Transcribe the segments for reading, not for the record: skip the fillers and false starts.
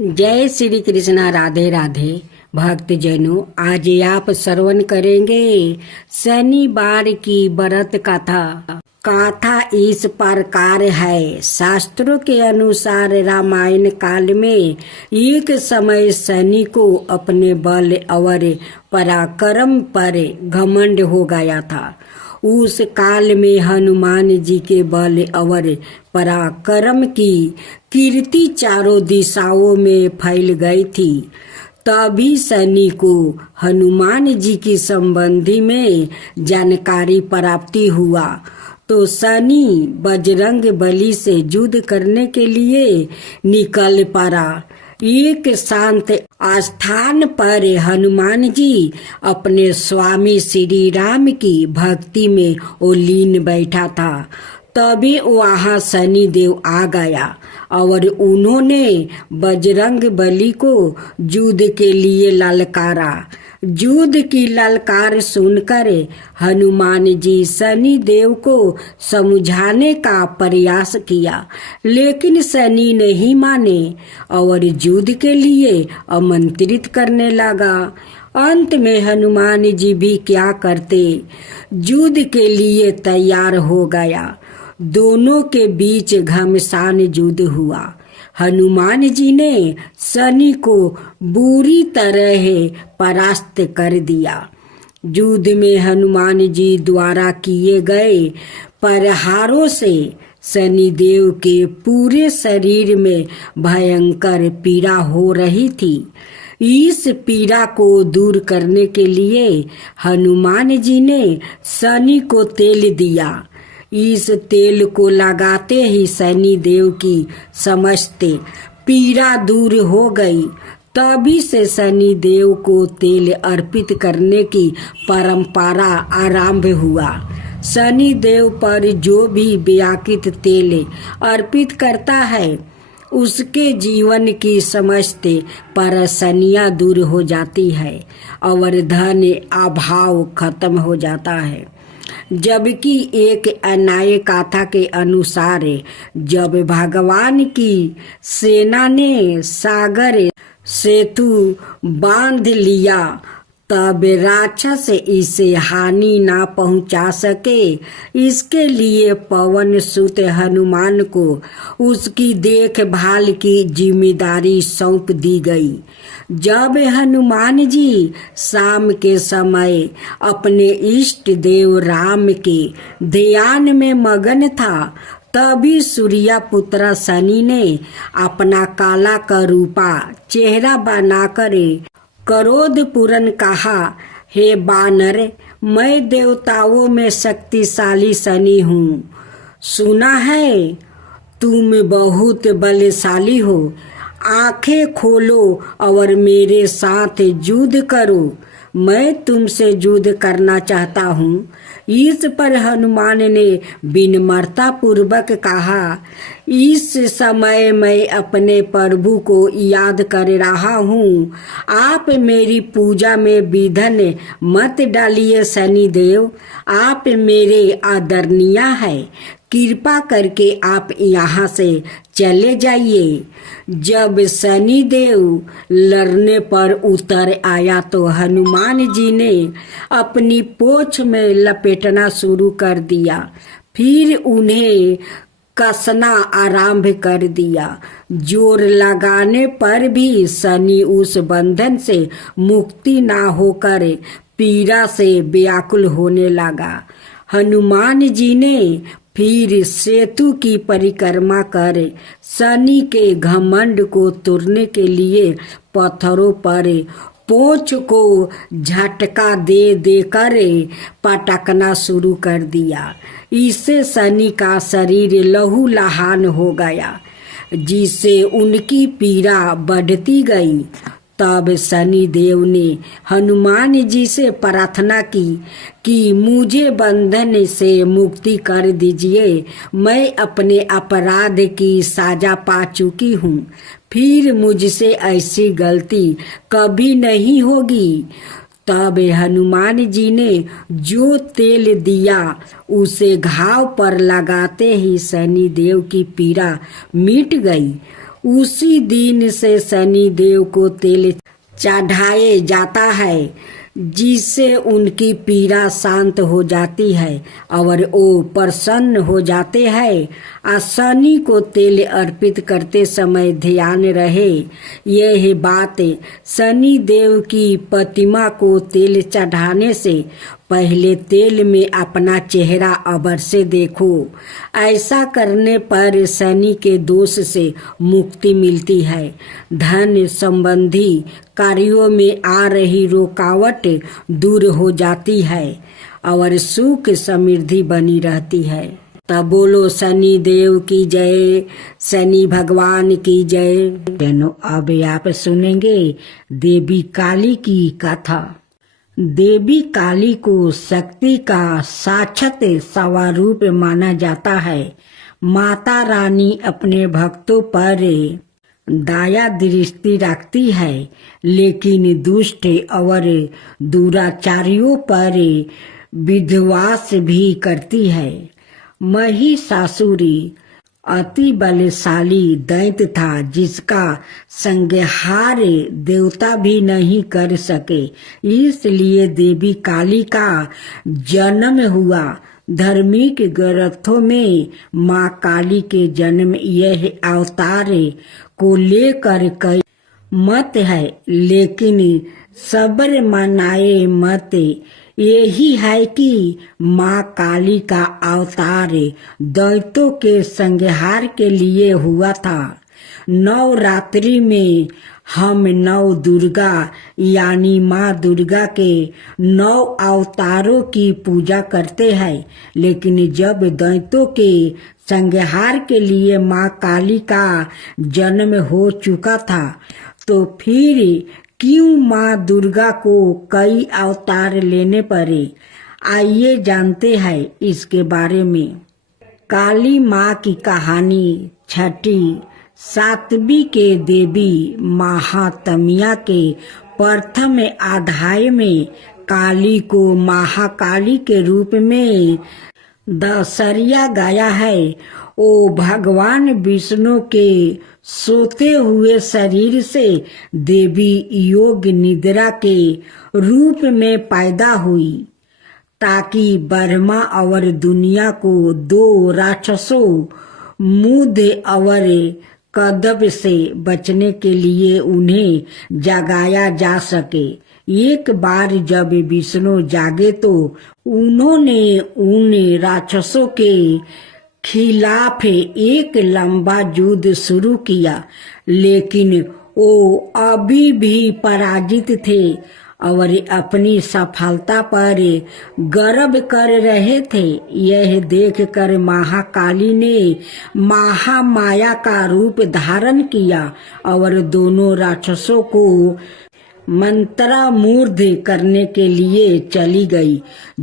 जय श्री कृष्णा। राधे राधे। भक्त जनों, आज आप श्रवण करेंगे शनिवार की व्रत कथा। कथा इस प्रकार है। शास्त्रों के अनुसार रामायण काल में एक समय शनि को अपने बल और पराक्रम पर घमंड हो गया था। उस काल में हनुमान जी के बल और पराक्रम की कीर्ति चारों दिशाओं में फैल गई थी। तभी शनि को हनुमान जी की संबंधी में जानकारी प्राप्ति हुआ तो शनि बजरंग बली से युद्ध करने के लिए निकल पड़ा। एक शांत स्थान पर हनुमान जी अपने स्वामी श्री राम की भक्ति में लीन बैठा था। तभी वहाँ शनि देव आ गया और उन्होंने बजरंग बली को युद्ध के लिए ललकारा। युद्ध की ललकार सुनकर हनुमान जी शनि देव को समझाने का प्रयास किया, लेकिन शनि नहीं माने और युद्ध के लिए आमंत्रित करने लगा। अंत में हनुमान जी भी क्या करते, युद्ध के लिए तैयार हो गया। दोनों के बीच घमासान युद्ध हुआ। हनुमान जी ने शनि को बुरी तरह परास्त कर दिया। युद्ध में हनुमान जी द्वारा किए गए प्रहारों से शनि देव के पूरे शरीर में भयंकर पीड़ा हो रही थी। इस पीड़ा को दूर करने के लिए हनुमान जी ने शनि को तेल दिया। इस तेल को लगाते ही शनि देव की समस्त पीड़ा दूर हो गई। तभी से शनि देव को तेल अर्पित करने की परंपरा आरंभ हुआ। शनि देव पर जो भी व्याकृत तेल अर्पित करता है उसके जीवन की समस्त परेशानियां दूर हो जाती है और धन अभाव खत्म हो जाता है। जबकि एक अन्य कथा के अनुसार जब भगवान की सेना ने सागर सेतु बांध लिया तब राक्षस इसे हानि ना पहुंचा सके, इसके लिए पवन सुत हनुमान को उसकी देखभाल की जिम्मेदारी सौंप दी गई। जब हनुमान जी शाम के समय अपने इष्ट देव राम के ध्यान में मगन था, तभी सूर्या पुत्र शनि ने अपना काला करूपा चेहरा बनाकर क्रोध पूर्ण कहा, हे बानर, मैं देवताओं में शक्तिशाली शनि हूँ। सुना है तुम बहुत बलशाली हो। आंखें खोलो और मेरे साथ युद्ध करो। मैं तुमसे युद्ध करना चाहता हूँ। इस पर हनुमान ने विनम्रता पूर्वक कहा, इस समय मैं अपने प्रभु को याद कर रहा हूँ। आप मेरी पूजा में विघ्न मत डालिए शनि देव। आप मेरे आदरणीय हैं। कृपा करके आप यहाँ से चले जाइए। जब शनि देव लड़ने पर उतर आया तो हनुमान जी ने अपनी पोछ में लपेटना शुरू कर दिया। फिर उन्हें कसना आरंभ कर दिया। जोर लगाने पर भी शनि उस बंधन से मुक्ति ना होकर पीड़ा से व्याकुल होने लगा। हनुमान जी ने फिर सेतु की परिक्रमा कर शनि के घमंड को तोड़ने के लिए पत्थरों पर पोंछ को झटका दे देकर पटकना शुरू कर दिया। इससे शनि का शरीर लहूलुहान हो गया, जिससे उनकी पीड़ा बढ़ती गई। तब शनि देव ने हनुमान जी से प्रार्थना की कि मुझे बंधन से मुक्ति कर दीजिए। मैं अपने अपराध की सजा पा चुकी हूँ। फिर मुझसे ऐसी गलती कभी नहीं होगी। तब हनुमान जी ने जो तेल दिया उसे घाव पर लगाते ही शनि देव की पीड़ा मिट गई। उसी दिन से शनि देव को तेल चढ़ाए जाता है, जिससे उनकी पीड़ा शांत हो जाती है और वो प्रसन्न हो जाते हैं। शनि को तेल अर्पित करते समय ध्यान रहे यह बात, शनि देव की प्रतिमा को तेल चढ़ाने से पहले तेल में अपना चेहरा अवश्य देखो। ऐसा करने पर शनि के दोष से मुक्ति मिलती है। धन संबंधी कार्यों में आ रही रुकावट दूर हो जाती है और सुख समृद्धि बनी रहती है। तब बोलो शनि देव की जय, शनि भगवान की जय। बहनों, अब आप सुनेंगे देवी काली की कथा। देवी काली को शक्ति का साक्षात स्वरूप माना जाता है। माता रानी अपने भक्तों पर दया दृष्टि रखती है, लेकिन दुष्ट और दुराचारियों पर विध्वंस भी करती है। महिषासुर अति बलशाली दैत्य था, जिसका संहार देवता भी नहीं कर सके। इसलिए देवी काली का जन्म हुआ। धार्मिक ग्रंथों में माँ काली के जन्म यह अवतार को लेकर कई मत है, लेकिन सबर मनाए मत यही है कि माँ काली का अवतार दैत्यों के संहार के लिए हुआ था। नवरात्रि में हम नव दुर्गा यानी माँ दुर्गा के 9 अवतारों की पूजा करते हैं, लेकिन जब दैत्यों के संहार के लिए माँ काली का जन्म हो चुका था, तो फिर क्यों माँ दुर्गा को कई अवतार लेने पड़े? आइए जानते हैं इसके बारे में। काली माँ की कहानी छठी सातवीं के देवी महात्म्य के प्रथम अध्याय में काली को महाकाली के रूप में दर्शाया गया है। ओ भगवान विष्णु के सोते हुए शरीर से देवी योग निद्रा के रूप में पैदा हुई, ताकि ब्रह्मा और दुनिया को 2 राक्षसों मुद और कदब से बचने के लिए उन्हें जगाया जा सके। एक बार जब विष्णु जागे तो उन्होंने उन राक्षसों के खिलाफ एक लंबा युद्ध शुरू किया, लेकिन वो अभी भी पराजित थे और अपनी सफलता पर गर्व कर रहे थे। यह देखकर महाकाली ने महामाया का रूप धारण किया और दोनों राक्षसों को मंत्रमुग्ध करने के लिए चली गई।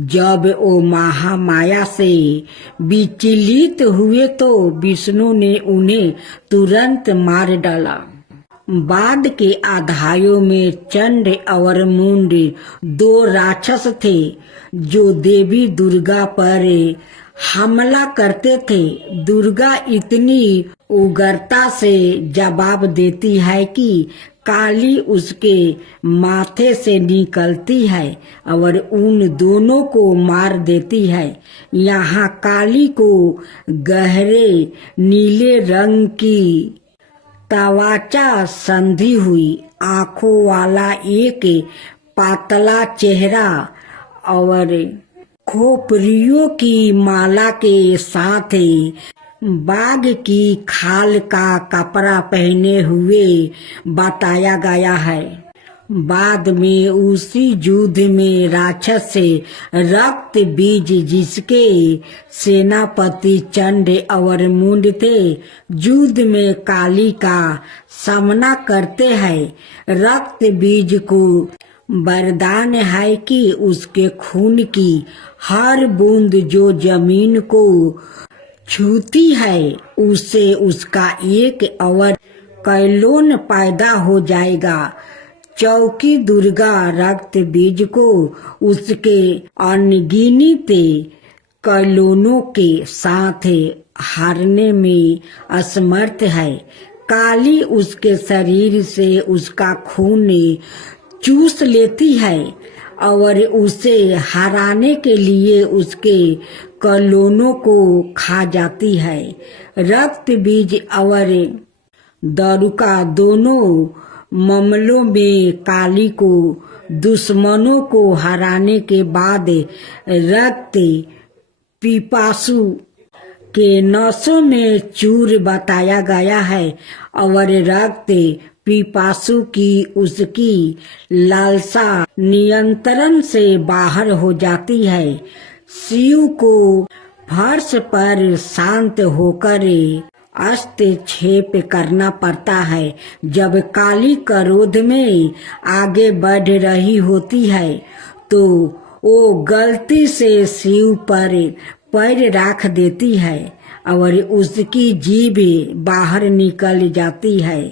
जब वो महामाया से विचलित हुए तो विष्णु ने उन्हें तुरंत मार डाला। बाद के अध्यायों में चंड और मुंड 2 राक्षस थे, जो देवी दुर्गा पर हमला करते थे। दुर्गा इतनी उग्रता से जवाब देती है कि काली उसके माथे से निकलती है और उन दोनों को मार देती है। यहाँ काली को गहरे नीले रंग की त्वचा संधि हुई, आंखों वाला एक पातला चेहरा और खोपड़ियों की माला के साथ बाघ की खाल का कपड़ा पहने हुए बताया गया है। बाद में उसी युद्ध में राक्षस से रक्त बीज, जिसके सेनापति चंड और मुंड थे, युद्ध में काली का सामना करते हैं। रक्त बीज को वरदान है कि उसके खून की हर बूंद जो जमीन को छूती है, उससे उसका एक और कैलोन पैदा हो जाएगा। चौकी दुर्गा रक्त बीज को उसके अनगिनत कलोनों के साथ हारने में असमर्थ है। काली उसके शरीर से उसका खून चूस लेती है और उसे हराने के लिए उसके कलोनों को खा जाती है। रक्त बीज और दारुका दोनों मामलों में काली को दुश्मनों को हराने के बाद रक्त पिपासु के नसों में चूर बताया गया है और रक्त पिपासु की उसकी लालसा नियंत्रण से बाहर हो जाती है। शिव को फर्श पर शांत होकर हस्तक्षेप करना पड़ता है। जब काली क्रोध में आगे बढ़ रही होती है तो वो गलती से शिव पर पैर रख देती है और उसकी जीभ बाहर निकल जाती है।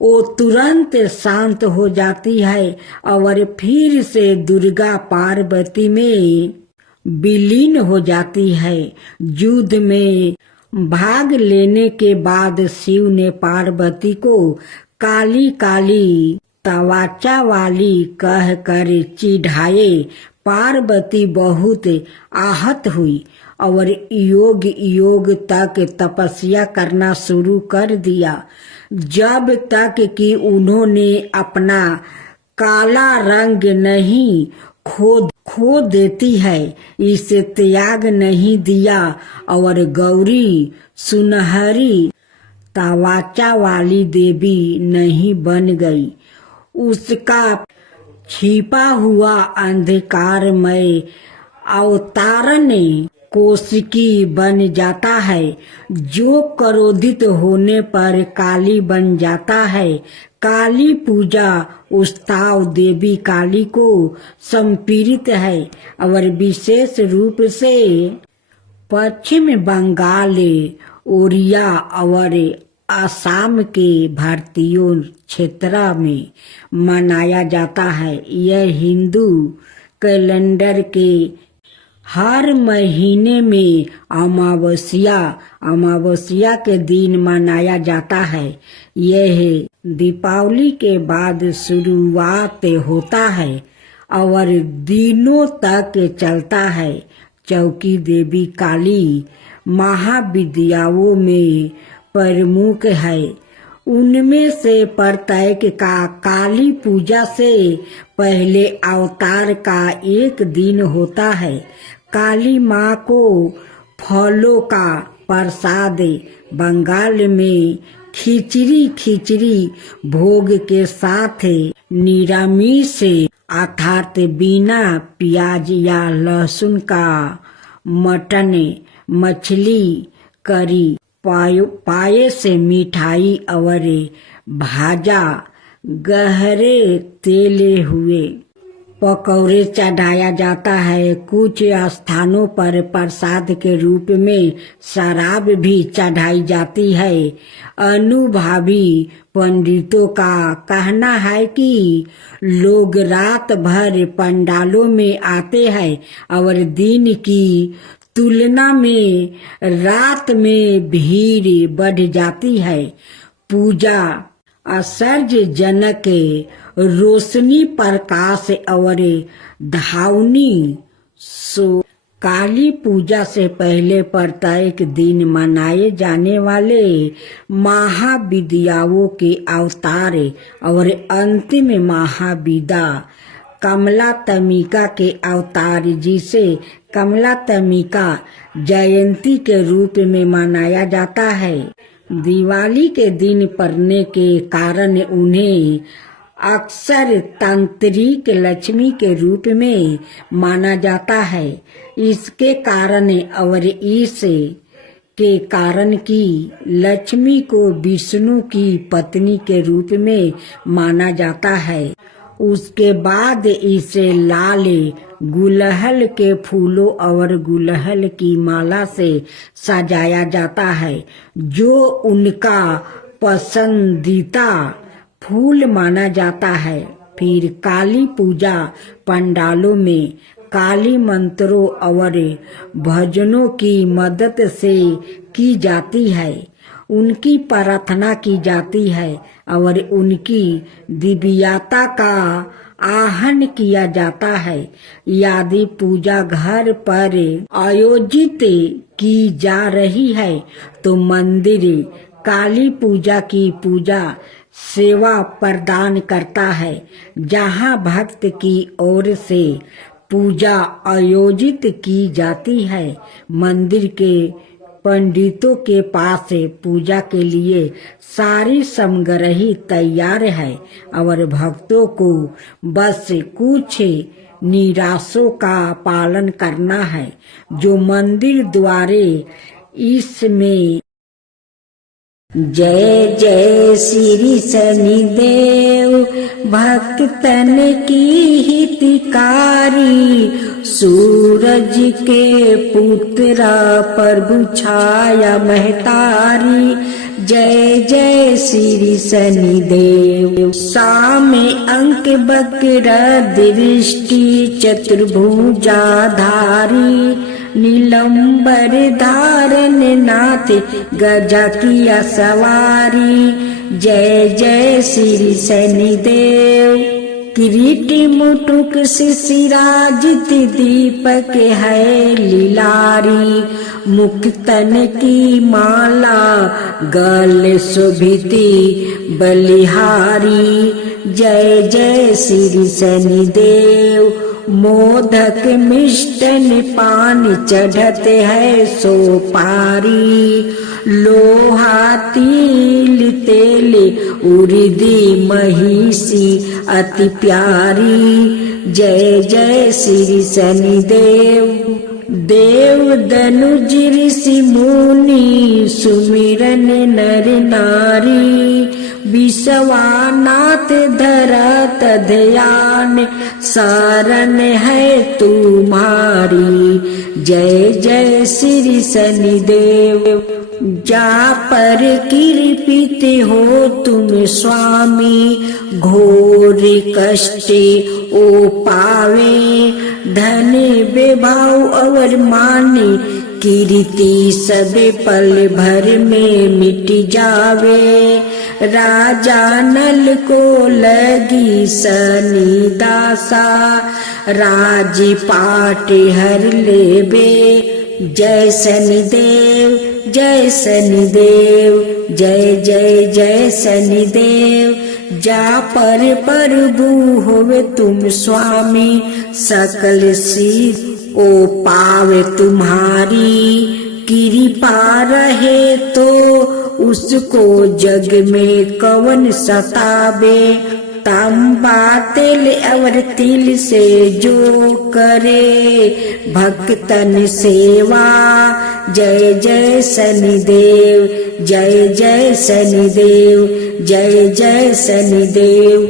वो तुरंत शांत हो जाती है और फिर से दुर्गा पार्वती में विलीन हो जाती है। युद्ध में भाग लेने के बाद शिव ने पार्वती को काली काली तवाचा वाली कहकर चिढ़ाए। पार्वती बहुत आहत हुई और योग योग तक तपस्या करना शुरू कर दिया, जब तक कि उन्होंने अपना काला रंग नहीं खो देती है, इसे त्याग नहीं दिया और गौरी सुनहरी तवाचा वाली देवी नहीं बन गई। उसका छिपा हुआ अंधकारमय अवतारण कोशिकी बन जाता है, जो क्रोधित होने पर काली बन जाता है। काली पूजा उत्सव देवी काली को समर्पित है और विशेष रूप से पश्चिम बंगाल, ओडिया और असम के भारतीय क्षेत्र में मनाया जाता है। यह हिंदू कैलेंडर के हर महीने में अमावस्या के दिन मनाया जाता है। यह दीपावली के बाद शुरुआत होता है और दिनों तक चलता है। चौकी देवी काली महाविद्याओं में प्रमुख है। उनमें से प्रत्येक का काली पूजा से पहले अवतार का एक दिन होता है। काली माँ को फलों का प्रसाद बंगाल में खिचड़ी भोग के साथ निरामिष अर्थात बिना प्याज या लहसुन का मटन, मछली, करी, पायस, मिठाई और भाजा गहरे तेले हुए पकौड़े चढ़ाया जाता है। कुछ स्थानों पर प्रसाद के रूप में शराब भी चढ़ाई जाती है। अनुभवी पंडितों का कहना है कि लोग रात भर पंडालों में आते हैं और दिन की तुलना में रात में भीड़ बढ़ जाती है। पूजा आश्चर्यजनक रोशनी, प्रकाश और धावनी सो काली पूजा से पहले प्रत्येक दिन मनाए जाने वाले महाविद्याओं के अवतार और अंतिम महाविद्या कमलात्मिका के अवतार, जिसे कमलात्मिका जयंती के रूप में मनाया जाता है, दिवाली के दिन पड़ने के कारण उन्हें अक्सर तांत्रिक लक्ष्मी के रूप में माना जाता है। इसके कारण और इस के कारण कि लक्ष्मी को विष्णु की पत्नी के रूप में माना जाता है। उसके बाद इसे लाल गुलहल के फूलों और गुलहल की माला से सजाया जाता है, जो उनका पसंदीदा फूल माना जाता है। फिर काली पूजा पंडालों में काली मंत्रों और भजनों की मदद से की जाती है। उनकी प्रार्थना की जाती है और उनकी दिव्यता का आहन किया जाता है। यदि पूजा घर पर आयोजित की जा रही है तो मंदिर काली पूजा की पूजा सेवा प्रदान करता है। जहाँ भक्त की ओर से पूजा आयोजित की जाती है, मंदिर के पंडितों के पास पूजा के लिए सारी सामग्री तैयार है और भक्तों को बस कुछ निराशों का पालन करना है जो मंदिर द्वारे इसमें। जय जय श्री शनिदेव भक्तन की हितकारी, सूरज के पुत्रा प्रभु छाया महतारी। जय जय श्री शनिदेव। सामे अंक बक्र दृष्टि चतुर्भुजाधारी, नीलंबर धारण नाथ गजा किया सवारी। जय जय श्री शनिदेव। किरीट मुटुक शिशिराजित दीपक है लीलारी, मुक्तन की माला गल शोभिती बलिहारी। जय जय श्री शनिदेव। मोदक मिष्टन पान चढ़ते है सोपारी, लोहा तिल तेल उर्दी महिषी अति प्यारी। जय जय श्री शनिदेव। देव दनुज ऋषि मुनि सुमिरन नर नारी, विश्वानाथ धरत ध्यान शरण है तुम्हारी। जय जय श्री शनिदेव। जा पर कृपित हो तुम स्वामी, घोर कष्ट ओ पावे, धन विभाव और माने कीर्ति सब पल भर में मिट जावे। राजा नल को लगी शनि दासा, राजपाट हर लेबे। जय शनिदेव जय शनिदेव, जय जय जय शनिदेव। जा पर प्रभु होवे तुम स्वामी, सकल सिद्ध ओ पावे तुम्हारी। कृपा रहे तो उसको जग में कवन सताबे, तांबा तेल और तिल से जो करे भक्तन सेवा। जय जय शनिदेव, जय जय शनिदेव, जय जय शनिदेव।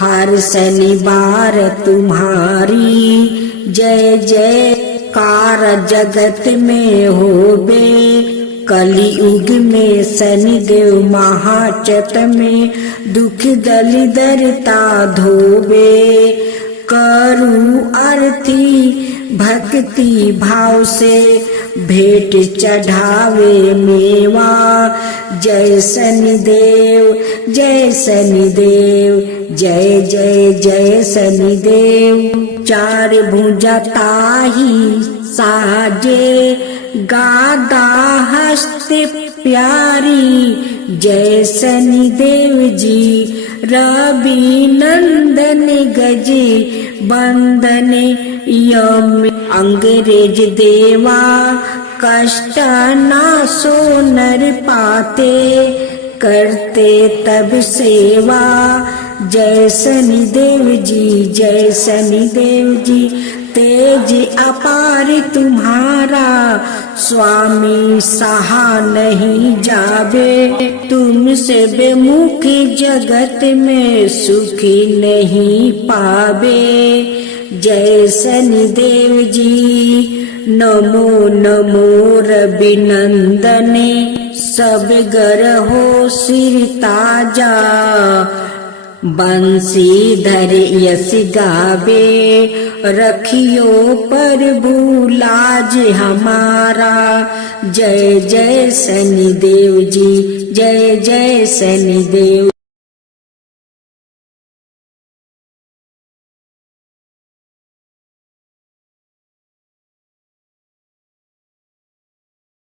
हर शनिवार तुम्हारी जय जयकार जगत में होबे। कलियुग में शनिदेव महाचत में दुख दलिदरता धोबे। करूं आरती भक्ति भाव से भेंट चढ़ावे मेवा। जय शनिदेव जय शनिदेव, जय जय जय शनिदेव। चार भुजा ताही साजे, गादा हस्त प्यारी। जय शनिदेव जी। रवि नंदन गजे बंदन यम, अंग्रेज देवा कष्ट ना सो नर पाते, करते तब सेवा। जय शनिदेव जी, जय शनिदेव जी। तेज अपार तुम्हारा स्वामी, सहा नहीं जावे। तुमसे बेमुख जगत में सुखी नहीं पावे। जय शनिदेव जी। नमो नमो रवि नंदने, सब गर हो सिर ताजा। बंसीधर यस गावे रखियो प्रभु लाज हमारा। जय जय शनिदेव जी, जय जय शनिदेव।